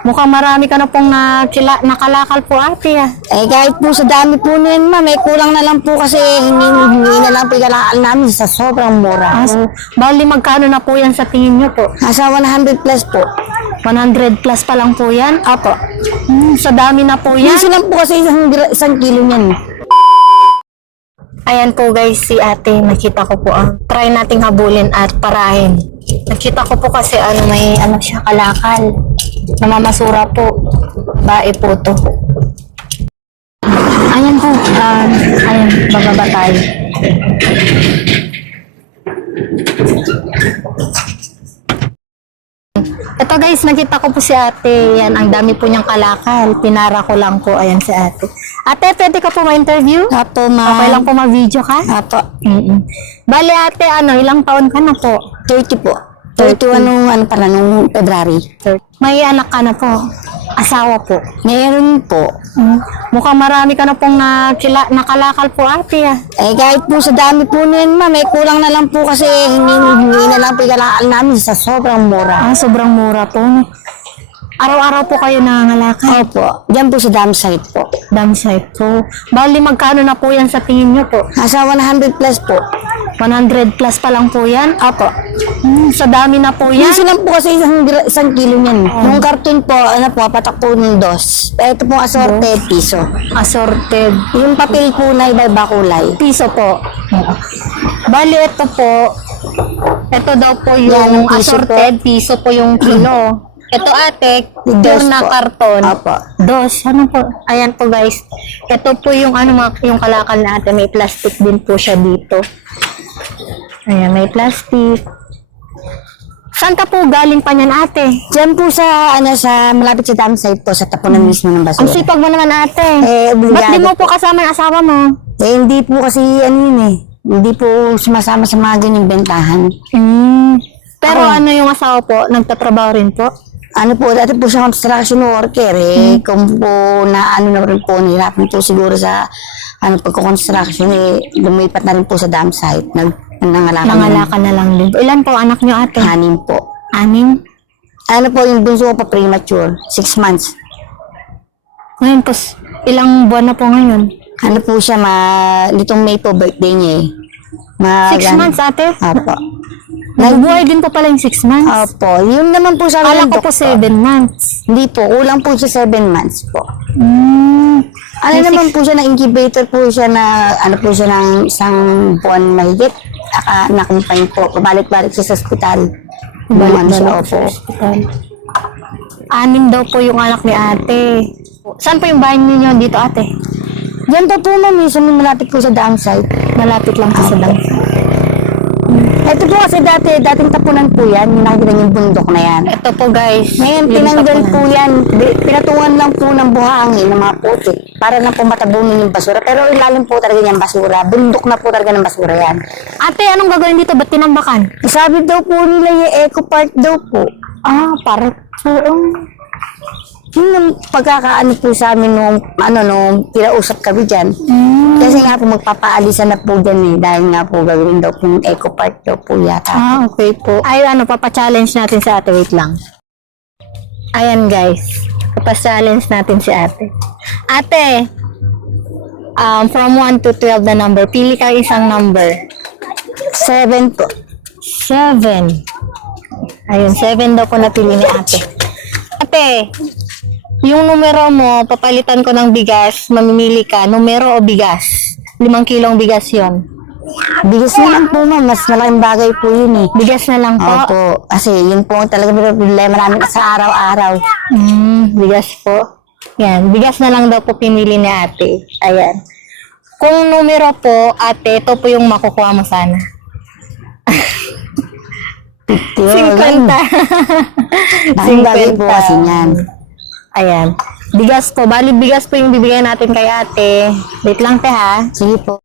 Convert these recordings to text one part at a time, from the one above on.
Mukhang marami ka na pong nakalakal po ate ah. Eh kahit po sa dami po na yan ma'am, may kulang na lang po kasi hindi na lang po ikalakal namin sa sobrang mura. Bali magkano na po yan sa tingin nyo po? Nasa 100 plus po. 100 plus pa lang po yan? Opo. Sa dami na po yan. Minsan lang po kasi isang kilo niyan. Ayan po guys, si ate, nakita ko po. Try nating habulin at parahin. Nakita ko po kasi may siya kalakal. Namamasura po. Bae po to. Ayan po. Ayan, bababa tayo. Ito guys, nakita ko po si ate. Yan, ang dami po niyang kalakal. Pinara ko lang po. Ayan si ate. Ate, pwede ka po ma-interview? Apo ma'am. Okay lang po ma-video ka? Apo. Bali ate, ilang taon ka na po? 30 po. 31 nung February. May anak ka na po? Asawa po? Meron po. Mukhang marami ka na pong nakalakal po ate ah. Eh kahit po sa dami po na yan ma'am, may kulang na lang po kasi hindi na lang po ikalakal namin sa sobrang mura. Sobrang mura po. Araw-araw po kayo nangangalakal? Opo. Diyan po sa dam site po. Dam site po. Bali magkano na po yan sa tingin nyo po? Nasa 100 plus po. 100 plus pa lang po yan? Opo. Sa dami na po yan? Minsan lang po kasi isang kilo niyan. Yung karton po, patak po ng dos. Ito po assorted piso. Assorted. Yung papel po na iba-iba kulay. Piso po. Bali ito po. Ito daw po yung Yan, piso assorted. Piso po yung kilo. Ito ate, pure na po. karton. Opo. Dos. Ano po? Ayan po guys. Ito po yung yung kalakal na ate. May plastic din po siya dito. Ayan, may plastic. Saan ka po galing pa niyan ate? Diyan po sa malapit sa dam site po, sa tapunan mismo ng basura. Ang sipag mo naman ate. Ba't Obligado di mo po kasama yung asawa mo? hindi po kasi hindi po sumasama sa mga ganyang bentahan. Pero yung asawa po, nagtatrabaho rin po? Dati po siya construction worker kung po na na rin po, nahirapan po siguro sa pagko-construction lumipat na rin po sa dam site. Nangalakan na lang din. Ilan po anak niyo ate? 6 po. 6? Po yung bunso ko pa premature, 6 months. Ngayon po, ilang buwan na po ngayon? Po siya, nitong May po birthday niya 6 months ate? Opo. Nagbuhay din po pala yung 6 months? Opo. Yun naman po sabi Kala ng ko po 7 months. Hindi po, kulang po siya 7 months po. Naman po siya, na-incubator po siya po siya ng isang buwan mahigit. Nakumpay po, pabalik-balik siya sa ospital. Balik-balik sa ospital. 6 daw po yung anak ni ate. Saan po yung bahay niyo dito ate? Diyan po ma'am, malapit po sa dam site. Malapit lang po sa dam site. Ito po kasi dating tapunan po yan, yung nakikita yung bundok na yan. Ito po guys. Ngayon, tinanggal po yan. Pinatungan lang po ng buhangin ng mga putik para lang po matabunin yung basura. Pero ilalim po talaga yung basura. Bundok na po talaga ng basura yan. Ate, anong gagawin dito? Ba't tinambakan? Sabi daw po nila yung eco park daw po. Parang po. Yun yung pagkakaano po sa amin nung pinausap kami dyan. Kasi nga po magpapaalisan na po dyan dahil nga po gagawin daw po yung eco park daw po yata. Okay po. Ay, papa-challenge natin si ate. Wait lang. Ayan guys. Papa-challenge natin si ate. Ate, from 1 to 12 na number. Pili ka isang number. 7 po. 7. Ayun, 7 daw po napili ni ate. Ate, yung numero mo, papalitan ko ng bigas, mamimili ka, numero o bigas? 5 kilong bigas yon. Bigas na lang po ma'am, mas malaking bagay po yun Bigas na lang po? Opo, kasi yun po talaga problema namin sa araw-araw. Bigas po. Yan, bigas na lang daw po pinili ni ate. Ayan. Kung numero po, ate, ito po yung makukuha mo sana. 50. Ang bagay po kasi yan. Ayan. Bigas po. Bali, bigas po yung bibigyan natin kay ate. Wait lang, te, ha? Sige po.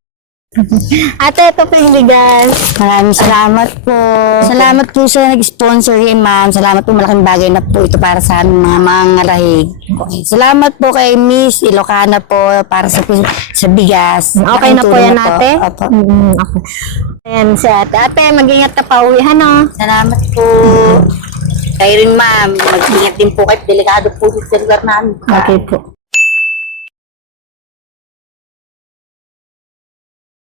Ate, ito po yung bigas. Maraming salamat po. Salamat po sa nag-sponsor ma'am. Salamat po, malaking bagay na po ito para sa aming mga mangarahig. Okay. Salamat po kay Miss Ilocana po para sa bigas. Okay na po yan, ate? Opo. Okay. Ayan si ate. Ate, mag-ingat ka pa uwi, no? Salamat po. Kayo rin ma'am, mag-ingat din po kayo. Delikado po sa lugar namin. Okay po.